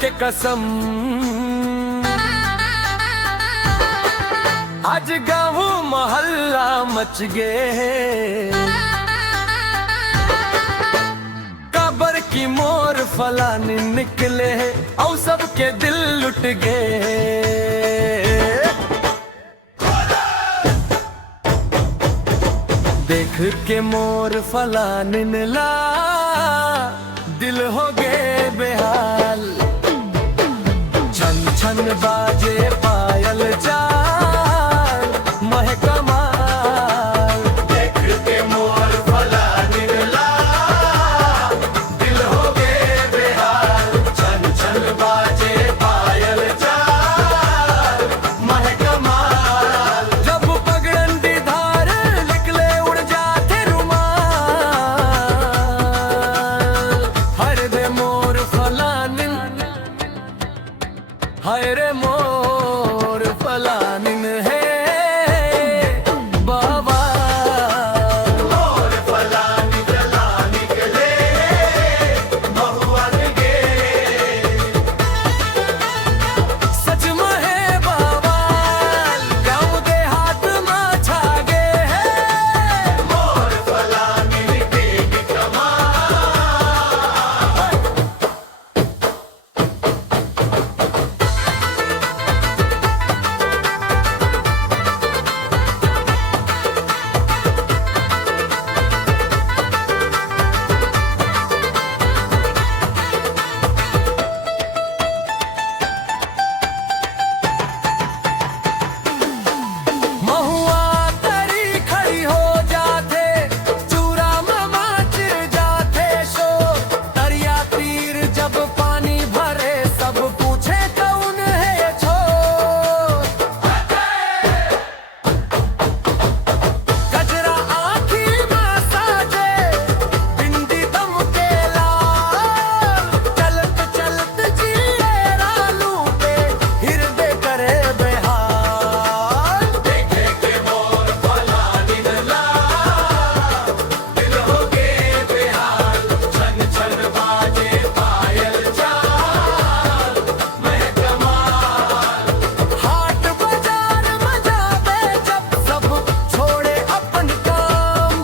के कसम आज गाँव मोहल्ला मच गए। कबर की मोर फलानी निकले और सबके दिल लुट गए। देख के मोर फलानी ला दिल हो गए बेहाल। छन छन बाजे पायल चाल महे कमाल। देख के मोर फलानी ला दिल हो गए बेहाल। छन छन बाजे पायल चाल महे कमाल। जब पगड़न दी धार निकले उड़ जाते रुमाल। हर दे मोर फलानी हाय रे मोर फलानिन है बाबा। मोर फलानी जला निकले महुआ गे। सच में है बाबा गाँव दे हाथ में छागे है। मोर फलानी के कमाल। महुआ तरी खड़ी हो जाते चूरा में माच जाते शो। दरिया तीर जब पानी भरे सब पूछे कौन है छो। गजरा आँखी में साजे बिंदी दम के लाल। चलत चलत जिए रालू पे हृदय करे बेहाल। देखे के मोर फलानी ला दिल हो गए बेहाल। छन छन बाजे पायल चाल महे कमाल। हाट बाजार में जाते जब सब छोड़े अपन काम।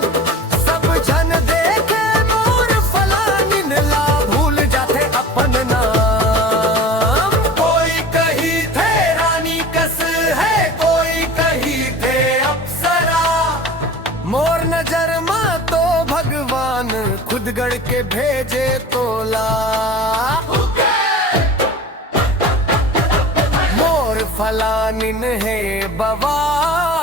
सब जन देखे मोर फलानी ला भूल जाते अपन नाम। कोई कही थे रानी कस है कोई कही थे अप्सरा। मोर नजर में तो भगवान खुद गढ़ के भेजे तोला। मोर फलानिन है बवाल।